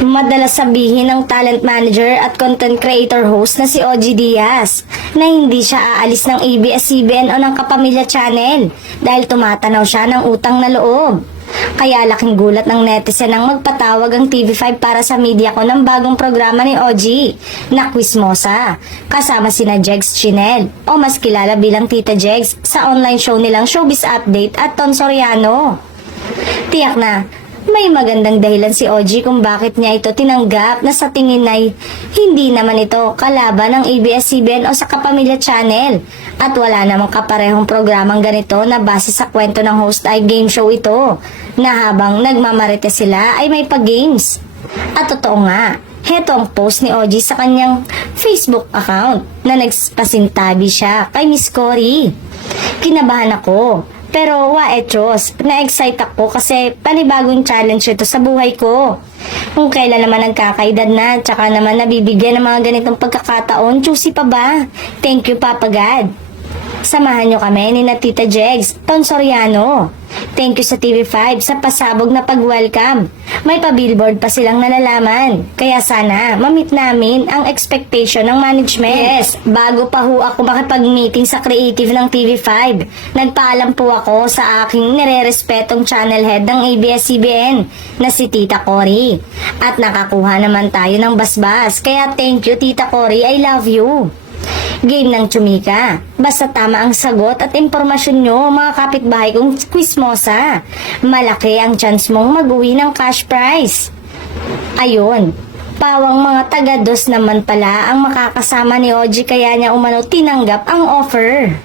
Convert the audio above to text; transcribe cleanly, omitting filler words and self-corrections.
Madalas sabihin ng talent manager at content creator host na si OG Diaz na hindi siya aalis ng ABS-CBN o ng Kapamilya Channel dahil tumatanaw siya ng utang na loob. Kaya laking gulat ng netizen ang magpatawag ang TV5 para sa media ko ng bagong programa ni OG na Quizmosa kasama sina Jegs Chinel o mas kilala bilang Tita Jegs sa online show nilang Showbiz Update at Ton Soriano. Tiyak na may magandang dahilan si OG kung bakit niya ito tinanggap na sa tingin ay hindi naman ito kalaban ng ABS-CBN o sa Kapamilya Channel at wala namang kaparehong programang ganito na base sa kwento ng host ay game show ito na habang nagmamarite sila ay may pag-games. At totoo nga, heto ang post ni OG sa kanyang Facebook account na nagpasintabi siya kay Miss Cory. Kinabahan ako. Pero waetros, na-excite ako kasi panibagong challenge ito sa buhay ko. Kung kailan naman nagkakaedad na, tsaka naman nabibigyan ng mga ganitong pagkakataon, juicy pa ba? Thank you, Papa God. Samahan nyo kami ni na Tita Jegs, Ton Soriano. Thank you sa TV5 sa pasabog na pag-welcome. May pa-billboard pa silang nalalaman. Kaya sana, ma-meet namin ang expectation ng management. Yes, bago pa ho ako makipag-meeting sa creative ng TV5, nagpaalam po ako sa aking nire-respetong channel head ng ABS-CBN na si Tita Cory. At nakakuha naman tayo ng basbas. Kaya thank you, Tita Cory, I love you. Game ng chumika. Basta tama ang sagot at impormasyon nyo, mga kapitbahay kong Quizmosa. Malaki ang chance mong mag-uwi ng cash prize. Ayun, pawang mga taga-dos naman pala ang makakasama ni OG kaya niya umano tinanggap ang offer.